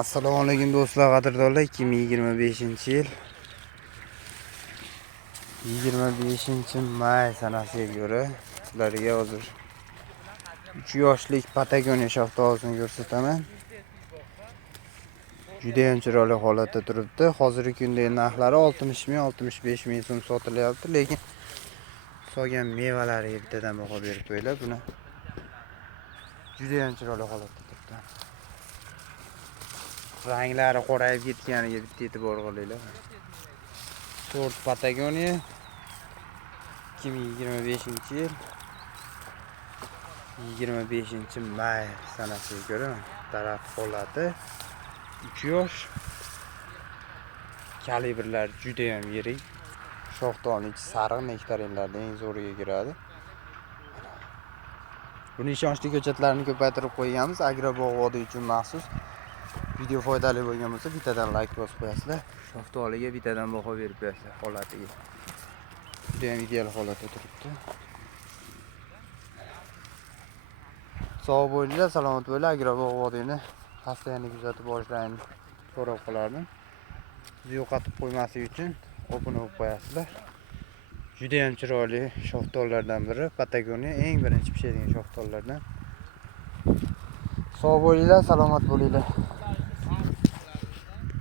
Assalomu alaykum do'stlar, qadrdonlar. 2025-yil 25-may sanasiga ko'ra sizlarga hozir 3 yoshlik Patagonia shaftosini ko'rsataman. Juda ham chiroyli holatda turibdi. Hozirgi kunda narxlari 60 ming, 65 ming so'm sotilyapti, lekin solgan mevalariga bittadan baho berib qo'ylar. Buni juda ham chiroyli holatda turibdi. Ranglari qorayib ketganiga bitta e'tibor qilinglar. Sort Patagonia 2025-yil 25-may sanasiga ko'ra daraxt holati 3 yosh. Kalibrlar juda ham yirik. Shoxdonlik sariq nektarinlardan eng zo'riga kiradi. Buni ishonchli ko'chatlarini ko'paytirib qo'yganmiz. Agrobog' vodiy uchun maxsus. Video foydali bo'lgan bo'lsa bittadan like bosib qo'yasizlar. Shoxdoliga bittadan baho berib qo'yasizlar holatiga. Juda ham ideal holatda turibdi. Sog' bo'linglar, salomat bo'linglar. Agrobog' vodiyni haftalarni kuzatib borishlarini so'rab qolardim. Bizni yo'qotib qo'ymaslik uchun obuna bo'lib qo'yasizlar. Juda ham chiroyli shoxdollardan biri. Patagonia eng birinchi pishadigan shoxdollardan. Sog' bo'linglar, salomat bo'linglar.